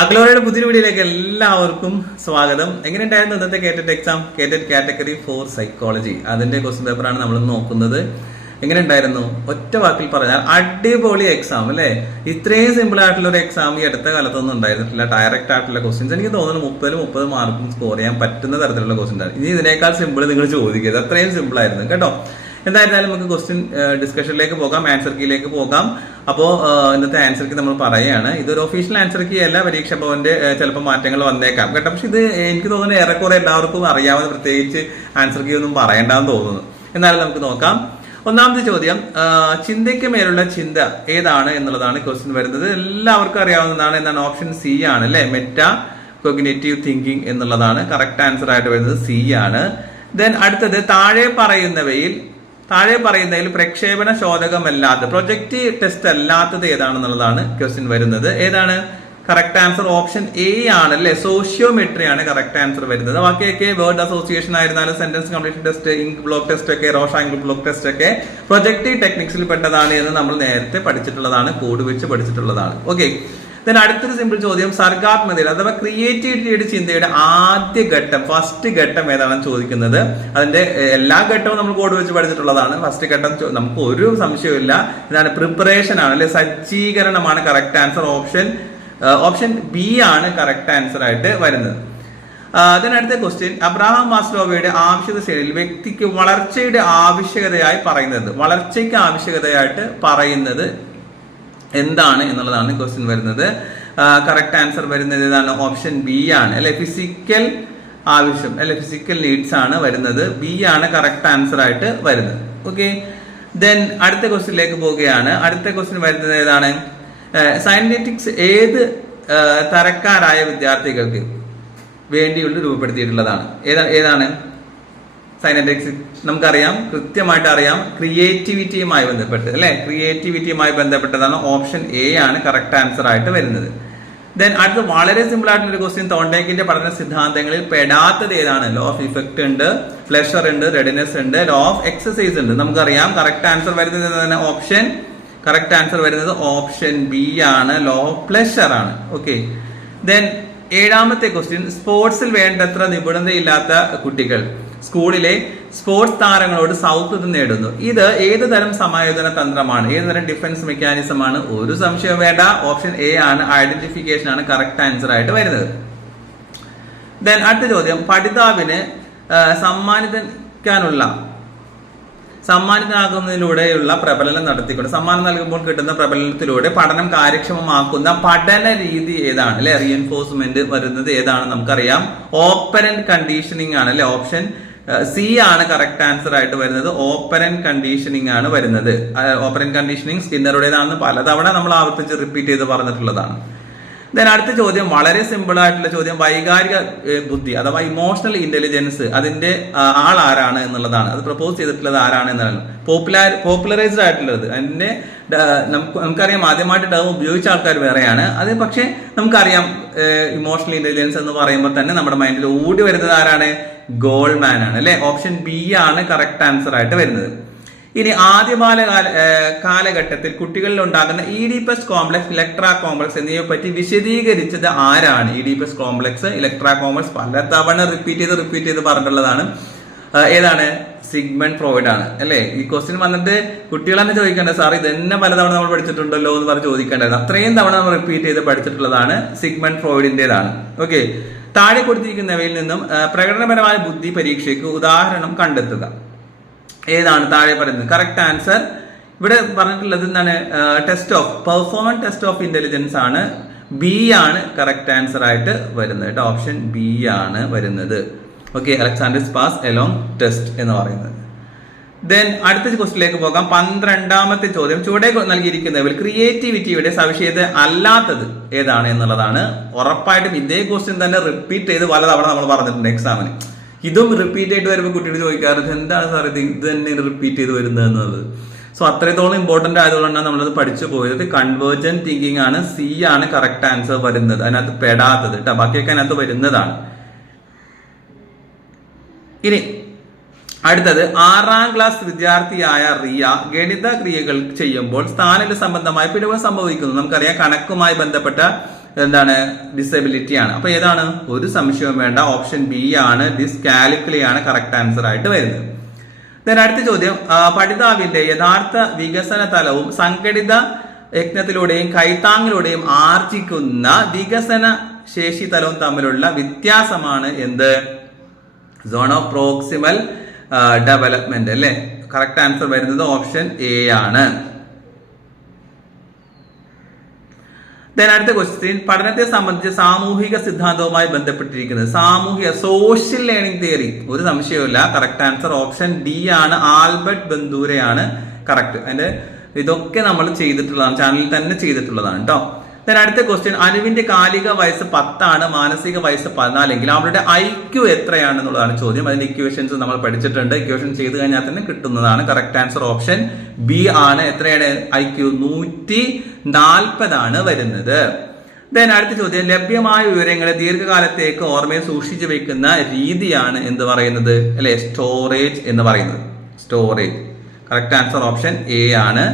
അഗ്ലോറയുടെ പുതിയ വീഡിയോയിലേക്ക് എല്ലാവർക്കും സ്വാഗതം. എങ്ങനെയുണ്ടായിരുന്നു ഇന്നത്തെ കേറ്ററ്റ് എക്സാം? കേറ്ററ്റ് കാറ്റഗറി 4 സൈക്കോളജി അതിന്റെ ക്വസ്റ്റ്യൻ പേപ്പറാണ് നമ്മൾ നോക്കുന്നത്. എങ്ങനെ ഉണ്ടായിരുന്നു? ഒറ്റ വാക്കിൽ പറഞ്ഞാൽ അടിപൊളി എക്സാം അല്ലേ? ഇത്രയും സിമ്പിൾ ആയിട്ടുള്ള ഒരു എക്സാം ഈ അടുത്ത കാലത്തൊന്നും ഉണ്ടായിരുന്നില്ല. ഡയറക്റ്റ് ആയിട്ടുള്ള ക്വസ്റ്റ്യൻസ് എനിക്ക് തോന്നുന്നു 30 മാർക്കും സ്കോർ ചെയ്യാൻ പറ്റുന്ന തരത്തിലുള്ള ക്വസ്റ്റ്യൻ ആണ്. ഇനി ഇതിനേക്കാൾ സിമ്പിൾ നിങ്ങൾ ചോദിക്കരുത്, അത്രയും സിമ്പിൾ ആയിരുന്നു കേട്ടോ. എന്തായിരുന്നാലും നമുക്ക് ക്വസ്റ്റ്യൻ ഡിസ്കഷനിലേക്ക് പോകാം, ആൻസർ കീയിലേക്ക് പോകാം. അപ്പോൾ ഇന്നത്തെ ആൻസർ കീ നമ്മൾ പറയുകയാണ്. ഇതൊരു ഒഫീഷ്യൽ ആൻസർ കീ അല്ല, പരീക്ഷാ ഭവന്റെ ചിലപ്പോൾ മാറ്റങ്ങൾ വന്നേക്കാം കേട്ടോ. പക്ഷെ ഇത് എനിക്ക് തോന്നുന്നു ഏറെക്കുറെ എല്ലാവർക്കും അറിയാവുന്ന, പ്രത്യേകിച്ച് ആൻസർ കീ ഒന്നും പറയേണ്ടെന്ന് തോന്നുന്നു. എന്നാലും നമുക്ക് നോക്കാം. ഒന്നാമത്തെ ചോദ്യം, ചിന്തയ്ക്ക് മേലുള്ള ചിന്ത ഏതാണ് എന്നുള്ളതാണ് ക്വസ്റ്റ്യൻ വരുന്നത്. എല്ലാവർക്കും അറിയാവുന്നതാണ്. എന്താണ്? ഓപ്ഷൻ സി ആണ് അല്ലെ, മെറ്റാ കോഗ്നിറ്റീവ് തിങ്കിങ് എന്നുള്ളതാണ് കറക്റ്റ് ആൻസർ ആയിട്ട് വരുന്നത്. സി ആണ്. ദെൻ അടുത്തത്, താഴെ പറയുന്നതിൽ പ്രക്ഷേപണ ശോധകമല്ലാത്ത പ്രൊജക്റ്റീവ് ടെസ്റ്റ് അല്ലാത്തത് ഏതാണെന്നുള്ളതാണ് ക്വസ്റ്റ്യൻ വരുന്നത്. ഏതാണ് കറക്റ്റ് ആൻസർ? ഓപ്ഷൻ എ ആണ് അല്ലെ, സോഷ്യോമെട്രി ആണ് കറക്റ്റ് ആൻസർ വരുന്നത്. ബാക്കിയൊക്കെ വേർഡ് അസോസിയേഷൻ ആയിരുന്നാലും sentence completion test, ink block test ഒക്കെ, റോഷ ഇങ്ക് ബ്ലോക്ക് ടെസ്റ്റ് ഒക്കെ പ്രൊജക്റ്റീവ് ടെക്നിക്സിൽ പെട്ടതാണ് എന്ന് നമ്മൾ നേരത്തെ പഠിച്ചിട്ടുള്ളതാണ്, കോഡ് വെച്ച് പഠിച്ചിട്ടുള്ളതാണ്. ഓക്കെ. ദെൻ അടുത്തൊരു സിമ്പിൾ ചോദ്യം, സർഗാത്മകതയുടെ അഥവാ ക്രിയേറ്റിവിറ്റിയുടെ ചിന്തയുടെ ആദ്യ ഘട്ടം, ഫസ്റ്റ് ഘട്ടം ഏതാണെന്ന് ചോദിക്കുന്നത്. അതിന്റെ എല്ലാ ഘട്ടവും നമ്മൾ കോഡ് വെച്ച് പഠിച്ചിട്ടുള്ളതാണ്. ഫസ്റ്റ് ഘട്ടം നമുക്ക് ഒരു സംശയമില്ല, ഇതാണ് പ്രിപ്പറേഷൻ ആണ് അല്ലെ, സജ്ജീകരണമാണ് കറക്റ്റ് ആൻസർ. ഓപ്ഷൻ ബി ആണ് കറക്റ്റ് ആൻസർ ആയിട്ട് വരുന്നത്. അതിനടുത്ത ക്വസ്റ്റ്യൻ, അബ്രഹാം മാസ്ലോവയുടെ ആവശ്യകത ശ്രേണിയിൽ വ്യക്തിക്ക് വളർച്ചയ്ക്ക് ആവശ്യകതയായിട്ട് പറയുന്നത് എന്താണ് എന്നുള്ളതാണ് ക്വസ്റ്റ്യൻ വരുന്നത്. കറക്റ്റ് ആൻസർ വരുന്നത് ഏതാണ്? ഓപ്ഷൻ ബി ആണ് അല്ലെ, ഫിസിക്കൽ ആവശ്യം അല്ലെ, ഫിസിക്കൽ നീഡ്സ് ആണ് വരുന്നത്. ബി ആണ് കറക്റ്റ് ആൻസർ ആയിട്ട് വരുന്നത്. ഓക്കെ. ദെൻ അടുത്ത ക്വസ്റ്റ്യനിലേക്ക് പോവുകയാണ്. അടുത്ത ക്വസ്റ്റ്യൻ വരുന്നത് ഏതാണ്? സയന്റിഫിക്സ് ഏത് തരക്കാരായ വിദ്യാർത്ഥികൾക്ക് വേണ്ടിയുള്ള രൂപപ്പെടുത്തിയിട്ടുള്ളതാണ്? ഏതാണ് സയന്റിഫിക്സ്? നമുക്കറിയാം, കൃത്യമായിട്ട് അറിയാം, ക്രിയേറ്റിവിറ്റിയുമായി ബന്ധപ്പെട്ട് അല്ലെ, ക്രിയേറ്റിവിറ്റിയുമായി ബന്ധപ്പെട്ടതാണ്. ഓപ്ഷൻ എ ആണ് കറക്റ്റ് ആൻസർ ആയിട്ട് വരുന്നത്. ദെൻ അടുത്ത് വളരെ സിമ്പിൾ ആയിട്ടുള്ള ഒരു ക്വസ്റ്റ്യൻ, തോണ്ടേക്കിന്റെ പഠന സിദ്ധാന്തങ്ങളിൽ പെടാത്തത് ഏതാണ്? ലോ ഓഫ് ഇഫക്റ്റ് ഉണ്ട്, പ്ലഷർ ഉണ്ട്, റെഡിനെസ് ഉണ്ട്, ലോ ഓഫ് എക്സസൈസ് ഉണ്ട്. നമുക്കറിയാം കറക്റ്റ് ആൻസർ വരുന്നത് കറക്റ്റ് ആൻസർ വരുന്നത് ഓപ്ഷൻ ബി ആണ്, ലോ ഓഫ് പ്ലഷർ ആണ്. ഓക്കെ. ദെൻ ഏഴാമത്തെ ക്വസ്റ്റ്യൻ, സ്പോർട്സിൽ വേണ്ടത്ര നിപുണതയില്ലാത്ത കുട്ടികൾ സ്കൂളിലെ സ്പോർട്സ് താരങ്ങളോട് സൗഹൃദം നേടുന്നു. ഇത് ഏത് തരം സമായോജന തന്ത്രമാണ്? ഏത് തരം ഡിഫൻസ് മെക്കാനിസം ആണ്? ഒരു സംശയം വേണ്ട, ഓപ്ഷൻ എ ആണ്, ഐഡന്റിഫിക്കേഷൻ ആണ് കറക്റ്റ് ആൻസർ ആയിട്ട് വരുന്നത്. ദെൻ അടുത്ത ചോദ്യം, പഠിതാവിന് സമ്മാനിതനാകുന്നതിലൂടെയുള്ള പ്രബലനം നടത്തിക്കൊണ്ട്, സമ്മാനം നൽകുമ്പോൾ കിട്ടുന്ന പ്രബലനത്തിലൂടെ പഠനം കാര്യക്ഷമമാക്കുന്ന പഠന രീതി ഏതാണ് അല്ലെ? റീഎൻഫോഴ്സ്മെന്റ് വരുന്നത് ഏതാണ്? നമുക്കറിയാം, ഓപ്പറന്റ് കണ്ടീഷനിങ് ആണ് അല്ലെ. ഓപ്ഷൻ സി ആണ് കറക്റ്റ് ആൻസർ ആയിട്ട് വരുന്നത്. ഓപ്പറന്റ് കണ്ടീഷനിങ് ആണ് വരുന്നത്. ഓപ്പറന്റ് കണ്ടീഷനിങ് സ്കിന്നറുടേതാണെന്ന് പലതവണ നമ്മൾ ആവർത്തിച്ച് റിപ്പീറ്റ് ചെയ്ത് പറഞ്ഞിട്ടുള്ളതാണ്. ദെൻ അടുത്ത ചോദ്യം വളരെ സിമ്പിൾ ആയിട്ടുള്ള ചോദ്യം, വൈകാരിക ബുദ്ധി അഥവാ ഇമോഷണൽ ഇന്റലിജൻസ് അതിന്റെ ആൾ ആരാണ് എന്നുള്ളതാണ്. അത് പ്രപ്പോസ് ചെയ്തിട്ടുള്ളത് ആരാണ് എന്നുള്ളതാണ്. പോപ്പുലറൈസ്ഡ് ആയിട്ടുള്ളത് അതിന്റെ നമുക്കറിയാം, ആദ്യമായിട്ട് ടേം ഉപയോഗിച്ച ആൾക്കാർ വേറെയാണ് അത്. പക്ഷെ നമുക്കറിയാം ഇമോഷണൽ ഇന്റലിജൻസ് എന്ന് പറയുമ്പോൾ തന്നെ നമ്മുടെ മൈൻഡിൽ ഓടി വരുന്നത് ആരാണ്? ഗോൾഡ്മാൻ ആണ് അല്ലെ. ഓപ്ഷൻ ബി ആണ് കറക്റ്റ് ആൻസർ ആയിട്ട് വരുന്നത്. ഇനി ആദ്യകാല കാലഘട്ടത്തിൽ കുട്ടികളിൽ ഉണ്ടാകുന്ന ഈഡിപ്പസ് കോംപ്ലക്സ്, ഇലക്ട്രാ കോംപ്ലക്സ് എന്നിവയെ പറ്റി വിശദീകരിച്ചത് ആരാണ്? ഈഡിപ്പസ് കോംപ്ലക്സ്, ഇലക്ട്രാ കോംപ്ലക്സ് പലതവണ റിപ്പീറ്റ് ചെയ്ത് പറഞ്ഞിട്ടുള്ളതാണ്. ഏതാണ്? സിഗ്മണ്ട് ഫ്രോയിഡ് ആണ് അല്ലെ. ഈ ക്വസ്റ്റ്യൻ വന്നിട്ട് കുട്ടികൾ തന്നെ ചോദിക്കേണ്ടത്, സാർ ഇതന്നെ പലതവണ നമ്മൾ പഠിച്ചിട്ടുണ്ടല്ലോ എന്ന് പറഞ്ഞ് ചോദിക്കേണ്ടത്. അത്രയും തവണ നമ്മൾ റിപ്പീറ്റ് ചെയ്ത് പഠിച്ചിട്ടുള്ളതാണ്, സിഗ്മണ്ട് ഫ്രോയിഡിന്റേതാണ്. ഓക്കെ. താഴെ കൊടുത്തിരിക്കുന്നവയിൽ നിന്നും പ്രകടനപരമായ ബുദ്ധി പരീക്ഷയ്ക്ക് ഉദാഹരണം കണ്ടെത്തുക. ഏതാണ് താഴെ പറയുന്നത്? കറക്റ്റ് ആൻസർ ഇവിടെ പറഞ്ഞിട്ടുള്ളത് എന്താണ്? പെർഫോമൻസ് ടെസ്റ്റ് ഓഫ് ഇന്റലിജൻസ് ആണ്. ബി ആണ് കറക്റ്റ് ആൻസർ ആയിട്ട് വരുന്നത് കേട്ടോ. ഓപ്ഷൻ ബി ആണ് വരുന്നത്. Okay. Alexander spas along test എന്ന് പറയുന്നത്. ദെൻ അടുത്ത ക്വസ്റ്റിലേക്ക് പോകാം. 12ാമത്തെ ചോദ്യം, ചുവടെ നൽകിയിരിക്കുന്നവയിൽ ക്രിയേറ്റിവിറ്റിയുടെ സവിശേഷത അല്ലാത്തത് ഏതാണ് എന്നുള്ളതാണ്. ഉറപ്പായിട്ടും ഇതേ ക്വസ്റ്റ്യൻ തന്നെ റിപ്പീറ്റ് ചെയ്ത് പലതവണ നമ്മൾ പറഞ്ഞിട്ടുണ്ട് എക്സാമിന്. ഇതും റിപ്പീറ്റ് ആയിട്ട് വരുമ്പോൾ കുട്ടികൾ ചോദിക്കാറുണ്ട്, എന്താണ് സാർ ഇത് തന്നെ റിപ്പീറ്റ് ചെയ്ത് വരുന്നത് എന്നുള്ളത്. സോ അത്രത്തോളം ഇമ്പോർട്ടന്റ് ആയതുകൊണ്ടാണ് നമ്മളത് പഠിച്ചു പോയത്. കൺവേർജന്റ് തിങ്കിങ് ആണ്. സി ആണ് കറക്റ്റ് ആൻസർ വരുന്നത്. അതിനകത്ത് പെടാത്തത് കേട്ടോ, ബാക്കിയൊക്കെ അതിനകത്ത് വരുന്നതാണ്. ഇനി അടുത്തത്, 6ാം ക്ലാസ് വിദ്യാർത്ഥിയായ റിയ ഗണിത ക്രിയകൾ ചെയ്യുമ്പോൾ സ്ഥാനല സംബന്ധമായ പിഴവ് സംഭവിക്കുന്നു. നമുക്കറിയാം, കണക്കുമായി ബന്ധപ്പെട്ട എന്താണ് ഡിസബിലിറ്റി ആണ്. അപ്പൊ ഏതാണ്? ഒരു സംശയവും വേണ്ട, ഓപ്ഷൻ ബി ആണ്, ഡിസ്കാലിക്കുലി ആണ് കറക്റ്റ് ആൻസർ ആയിട്ട് വരുന്നത്. അടുത്ത ചോദ്യം, പഠിതാവിന്റെ യഥാർത്ഥ വികസന തലവും സംഘടിത യജ്ഞത്തിലൂടെയും കൈത്താങ്ങിലൂടെയും ആർജിക്കുന്ന വികസന ശേഷി തലവും തമ്മിലുള്ള വ്യത്യാസമാണ് എന്ത്? സോൺ ഓഫ് പ്രോക്സിമൽ ഡെവലപ്മെന്റ് അല്ലെ. കറക്റ്റ് ആൻസർ വരുന്നത് ഓപ്ഷൻ എ ആണ്. അടുത്ത ക്വസ്റ്റ്യൻ, പഠനത്തെ സംബന്ധിച്ച് സാമൂഹിക സിദ്ധാന്തവുമായി ബന്ധപ്പെട്ടിരിക്കുന്നത് സോഷ്യൽ ലേണിംഗ് തിയറി. ഒരു സംശയവുമില്ല, കറക്റ്റ് ആൻസർ ഓപ്ഷൻ ഡി ആണ്, ആൽബർട്ട് ബന്ദൂരയാണ് കറക്റ്റ്. അതിന്റെ ഇതൊക്കെ നമ്മൾ ചെയ്തിട്ടുള്ളതാണ്, ചാനലിൽ തന്നെ ചെയ്തിട്ടുള്ളതാണ് കേട്ടോ. അടുത്ത ക്വസ്റ്റ്യൻ, അനുവിന്റെ കാലിക വയസ്സ് 10 ആണ്, മാനസിക വയസ്സ് 14 എങ്കിൽ അവരുടെ IQ എത്രയാണെന്നുള്ളതാണ് ചോദ്യം. അതിന്റെ ഇക്വേഷൻസ് നമ്മൾ പഠിച്ചിട്ടുണ്ട്. ഇക്വേഷൻ ചെയ്ത് കഴിഞ്ഞാൽ തന്നെ കിട്ടുന്നതാണ്. കറക്റ്റ് ആൻസർ ഓപ്ഷൻ ബി ആണ്. എത്രയാണ് IQ? 140 ആണ് വരുന്നത്. അടുത്ത ചോദ്യം, ലഭ്യമായ വിവരങ്ങളെ ദീർഘകാലത്തേക്ക് ഓർമ്മയിൽ സൂക്ഷിച്ചു വെക്കുന്ന രീതിയാണ് എന്ത് പറയുന്നത് അല്ലെ? സ്റ്റോറേജ് എന്ന് പറയുന്നത്. Storage. Correct answer option A ആണ്.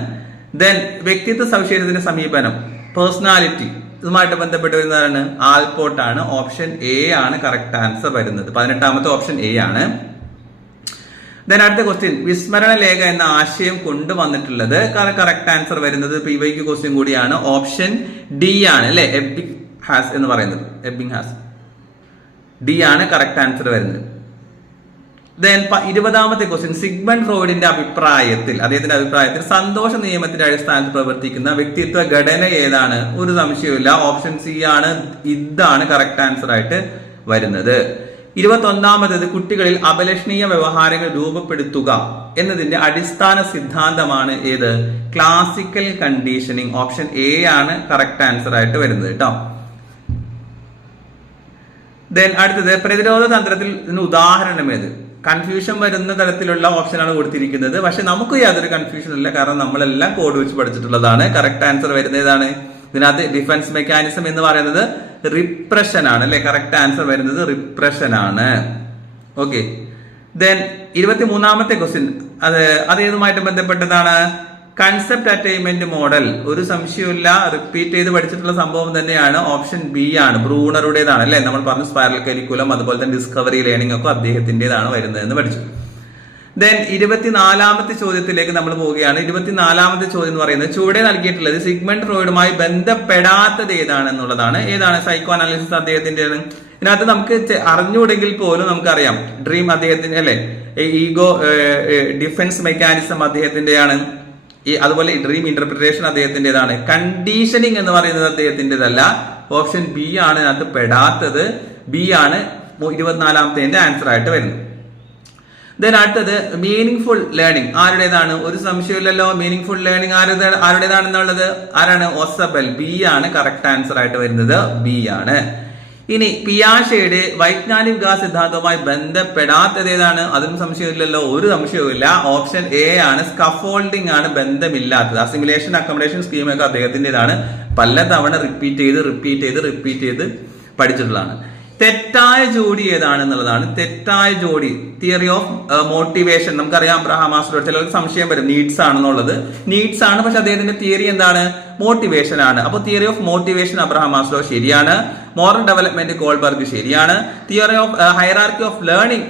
വ്യക്തിത്വ സവിശേഷതയുടെ സമീപനം, പേഴ്സണാലിറ്റി, ഇതുമായിട്ട് ബന്ധപ്പെട്ട് വരുന്നതാണ് ആൽപോർട്ട് ആണ്. ഓപ്ഷൻ എ ആണ് കറക്റ്റ് ആൻസർ വരുന്നത്. 18ാമത്തെ ഓപ്ഷൻ എ ആണ്. അടുത്ത ക്വസ്റ്റ്യൻ, വിസ്മരണ ലേഖ എന്ന ആശയം കൊണ്ടുവന്നിട്ടുള്ളത് കറക്റ്റ് ആൻസർ വരുന്നത് PYQ ക്വസ്റ്റ്യൻ കൂടിയാണ്. ഓപ്ഷൻ ഡി ആണ് അല്ലെ, എബിംഗ് ഹാസ് എന്ന് പറയുന്നത്. എബിംഗ് ഹാസ്, ഡി ആണ് കറക്റ്റ് ആൻസർ വരുന്നത്. 20ാമത്തെ ക്വസ്റ്റ്യൻ, സിഗ്മണ്ട് ഫ്രോയിഡിന്റെ അദ്ദേഹത്തിന്റെ അഭിപ്രായത്തിൽ സന്തോഷ നിയമത്തിന്റെ അടിസ്ഥാനത്തിൽ പ്രവർത്തിക്കുന്ന വ്യക്തിത്വ ഘടന ഏതാണ്? ഒരു സംശയവുമില്ല, ഓപ്ഷൻ സി ആണ്. ഇതാണ് കറക്റ്റ് ആൻസർ ആയിട്ട് വരുന്നത്. 21ാമത്തേത്, കുട്ടികളിൽ അപലഷണീയ വ്യവഹാരങ്ങൾ രൂപപ്പെടുത്തുക എന്നതിന്റെ അടിസ്ഥാന സിദ്ധാന്തമാണ് ഏത്? Classical conditioning. ഓപ്ഷൻ എ ആണ് കറക്റ്റ് ആൻസർ ആയിട്ട് വരുന്നത് കേട്ടോ. അടുത്തത്, പ്രതിരോധ തന്ത്രത്തിൽ ഇതിന് ഉദാഹരണം ഏത്? കൺഫ്യൂഷൻ വരുന്ന തരത്തിലുള്ള ഓപ്ഷനാണ് കൊടുത്തിരിക്കുന്നത്. പക്ഷെ നമുക്ക് യാതൊരു കൺഫ്യൂഷൻ ഇല്ല, കാരണം നമ്മളെല്ലാം കോഡ് വെച്ച് പഠിച്ചിട്ടുള്ളതാണ്. കറക്റ്റ് ആൻസർ വരുന്നത് ഏതാണ്? ഇതിനകത്ത് ഡിഫൻസ് മെക്കാനിസം എന്ന് പറയുന്നത് റിപ്രഷൻ ആണ് അല്ലെ. കറക്റ്റ് ആൻസർ വരുന്നത് റിപ്രഷൻ ആണ്. ഓക്കെ. 23ാമത്തെ ക്വസ്റ്റ്യൻ, അതേതുമായിട്ട് ബന്ധപ്പെട്ടതാണ്? Concept attainment model. ഒരു സംശയമില്ല, റിപ്പീറ്റ് ചെയ്ത് പഠിച്ചിട്ടുള്ള സംഭവം തന്നെയാണ്. ഓപ്ഷൻ ബി ആണ്, ബ്രൂണറുടേതാണ് അല്ലെ. നമ്മൾ പറഞ്ഞു സ്പൈറൽ കരിക്കുലം, അതുപോലെ തന്നെ ഡിസ്കവറി ലേണിംഗ് ഒക്കെ അദ്ദേഹത്തിന്റേതാണ് വരുന്നതെന്ന് പഠിച്ചു. 24ാമത്തെ ചോദ്യത്തിലേക്ക് നമ്മൾ പോവുകയാണ്. 24ാമത്തെ ചോദ്യം എന്ന് പറയുന്നത്, ചുവടെ നൽകിയിട്ടുള്ളത് സിഗ്മണ്ട് ഫ്രോയിഡുമായി ബന്ധപ്പെടാത്തത് ഏതാണെന്നുള്ളതാണ്. ഏതാണ്? സൈക്കോ അനാലിസിസ് അദ്ദേഹത്തിന്റെയാണ്. ഇതിനകത്ത് നമുക്ക് അറിഞ്ഞുകൂടെങ്കിൽ പോലും നമുക്കറിയാം, ഡ്രീം അദ്ദേഹത്തിന്റെ അല്ലെ, ഈഗോ ഡിഫൻസ് മെക്കാനിസം അദ്ദേഹത്തിന്റെയാണ്. അതുപോലെ ഡ്രീം ഇന്റർപ്രിട്ടേഷൻ അദ്ദേഹത്തിന്റേതാണ്. കണ്ടീഷനിങ് എന്ന് പറയുന്നത് അദ്ദേഹത്തിന്റേതല്ല. ഓപ്ഷൻ ബി ആണ് അതിനകത്ത് പെടാത്തത്. ബി ആണ് 24ാമത്തെ ആൻസർ ആയിട്ട് വരുന്നത്. അടുത്തത്, മീനിങ് ഫുൾ ലേണിംഗ് ആരുടേതാണ്? ഒരു സംശയമില്ലല്ലോ, മീനിങ് ഫുൾ ലേണിംഗ് ആരുടേതാണെന്നുള്ളത് ആരാണ്? ഒസബൽ. ബി ആണ് കറക്റ്റ് ആൻസർ ആയിട്ട് വരുന്നത്. ബി ആണ്. ഇനി പിയാഷെയുടെ വൈജ്ഞാനിക വികാസ സിദ്ധാന്തവുമായി ബന്ധപ്പെടാത്തത് ഏതാണ്? അതിനും സംശയമില്ലല്ലോ, ഒരു സംശയവുമില്ല. ഓപ്ഷൻ എ ആണ്, സ്കഫോൾഡിംഗ് ആണ് ബന്ധമില്ലാത്തത്. Assimilation accommodation സ്കീമൊക്കെ അദ്ദേഹത്തിൻ്റെതാണ്. പലതവണ റിപ്പീറ്റ് ചെയ്ത് പഠിച്ചിട്ടുള്ളതാണ്. തെറ്റായ ജോഡി ഏതാണെന്നുള്ളതാണ്. തെറ്റായ ജോഡി, തിയറി ഓഫ് മോട്ടിവേഷൻ. നമുക്കറിയാം അബ്രഹാം മാസ്ലോ. ചിലർക്ക് സംശയം വരും നീഡ്സ് ആണെന്നുള്ളത്. നീഡ്സ് ആണ്, പക്ഷെ അദ്ദേഹത്തിന്റെ തിയറി എന്താണ്? മോട്ടിവേഷൻ ആണ്. അപ്പൊ theory of motivation Abraham Maslow ശരിയാണ്. മോറൽ ഡെവലപ്മെന്റ് കോൾബർഗ് ശരിയാണ്. Theory of hierarchy of learning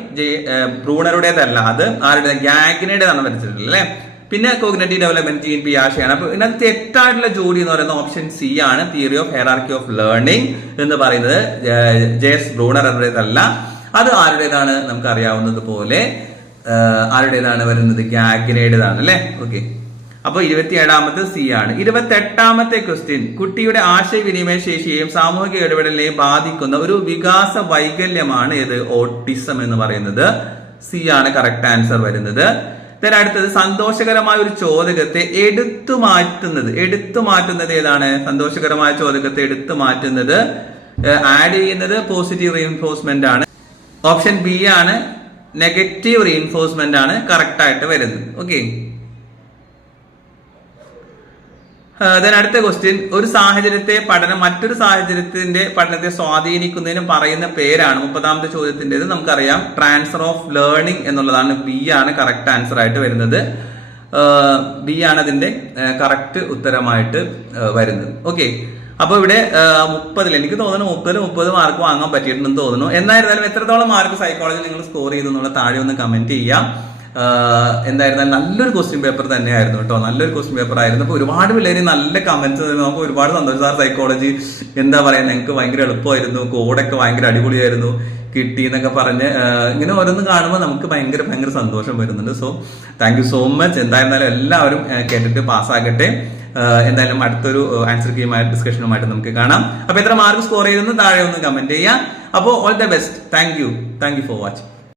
ബ്രൂണറുടേതല്ല, അത് ആരുടെ? ഗാഗ്നയുടേതാണ് വരച്ചിട്ടുള്ളത് അല്ലെ. പിന്നെ കോഗ്നിറ്റീവ് ഡെവലപ്മെന്റ് ജീൻ പിയാഷെയാണ്. അപ്പൊ ഇതിനകത്ത് തെറ്റായിട്ടുള്ള ജോഡി എന്ന് പറയുന്നത് ഓപ്ഷൻ സി ആണ്, theory of hierarchy of learning എന്ന് പറയുന്നത് ജെഎസ് ബ്രൂണറുടേതല്ല. അത് ആരുടേതാണ്? നമുക്ക് അറിയാവുന്നത് പോലെ ആരുടേതാണ് വരുന്നത്? ഗാഗ്നയുടേതാണ് അല്ലെ. ഓക്കെ. അപ്പൊ 27ാമത്തെ സി ആണ്. 28ാമത്തെ ക്വസ്റ്റ്യൻ, കുട്ടിയുടെ ആശയവിനിമയ ശേഷിയെയും സാമൂഹിക ഇടപെടലിനെയും ബാധിക്കുന്ന ഒരു വികാസ വൈകല്യമാണ് ഏത്? ഓട്ടിസം എന്ന് പറയുന്നത്. സി ആണ് കറക്റ്റ് ആൻസർ വരുന്നത്. അടുത്തത്, സന്തോഷകരമായ ഒരു ചോദകത്തെ എടുത്തു മാറ്റുന്നത് ഏതാണ്? സന്തോഷകരമായ ചോദകത്തെ എടുത്തു മാറ്റുന്നത്, ആഡ് ചെയ്യുന്നത് പോസിറ്റീവ് റീഇൻഫോഴ്സ്മെന്റ് ആണ്. ഓപ്ഷൻ ബി ആണ്, നെഗറ്റീവ് റീഇൻഫോഴ്സ്മെന്റ് ആണ് കറക്റ്റ് ആയിട്ട് വരുന്നത്. ഓക്കെ. അടുത്ത ക്വസ്റ്റ്യൻ, ഒരു സാഹചര്യത്തെ പഠനം മറ്റൊരു സാഹചര്യത്തിന്റെ പഠനത്തെ സ്വാധീനിക്കുന്നതിന് പറയുന്ന പേരാണ്. 30ാമത്തെ ചോദ്യത്തിൻ്റെത് നമുക്കറിയാം, ട്രാൻസ്ഫർ ഓഫ് ലേണിംഗ് എന്നുള്ളതാണ്. ബി ആണ് കറക്റ്റ് ആൻസർ ആയിട്ട് വരുന്നത്. ബി ആണ് അതിന്റെ കറക്റ്റ് ഉത്തരമായിട്ട് വരുന്നത്. ഓക്കെ. അപ്പൊ ഇവിടെ 30 എനിക്ക് തോന്നുന്നു 30 മാർക്ക് വാങ്ങാൻ പറ്റിയിട്ടുണ്ടെന്ന് തോന്നുന്നു. എന്നായിരുന്നാലും എത്രത്തോളം മാർക്ക് സൈക്കോളജി നിങ്ങൾ സ്കോർ ചെയ്തു എന്നുള്ള താഴെ ഒന്ന് കമന്റ് ചെയ്യാം. എന്തായിരുന്നാലും നല്ലൊരു ക്വസ്റ്റ്യൻ പേപ്പർ തന്നെയായിരുന്നു കേട്ടോ, നല്ലൊരു ക്വസ്റ്റ്യൻ പേപ്പർ ആയിരുന്നു. അപ്പൊ ഒരുപാട് പിള്ളേര് നല്ല കമന്റ്സ് നമുക്ക് ഒരുപാട് സന്തോഷം. സാർ സൈക്കോളജി എന്താ പറയാ, ഞങ്ങൾക്ക് ഭയങ്കര എളുപ്പമായിരുന്നു, കോഡൊക്കെ ഭയങ്കര അടിപൊളിയായിരുന്നു കിട്ടി എന്നൊക്കെ പറഞ്ഞ് ഇങ്ങനെ ഓരോന്ന് കാണുമ്പോൾ നമുക്ക് ഭയങ്കര ഭയങ്കര സന്തോഷം വരുന്നുണ്ട്. So thank you so much. എന്തായിരുന്നാലും എല്ലാവരും കേട്ടിട്ട് പാസ്സാകട്ടെ. എന്തായാലും അടുത്തൊരു ആൻസർ കീയുമായ ഡിസ്കഷനുമായിട്ട് നമുക്ക് കാണാം. അപ്പൊ എത്ര മാർക്ക് സ്കോർ ചെയ്തെന്ന് താഴെ ഒന്ന് കമന്റ് ചെയ്യാം. അപ്പോൾ all the best. Thank you for watching.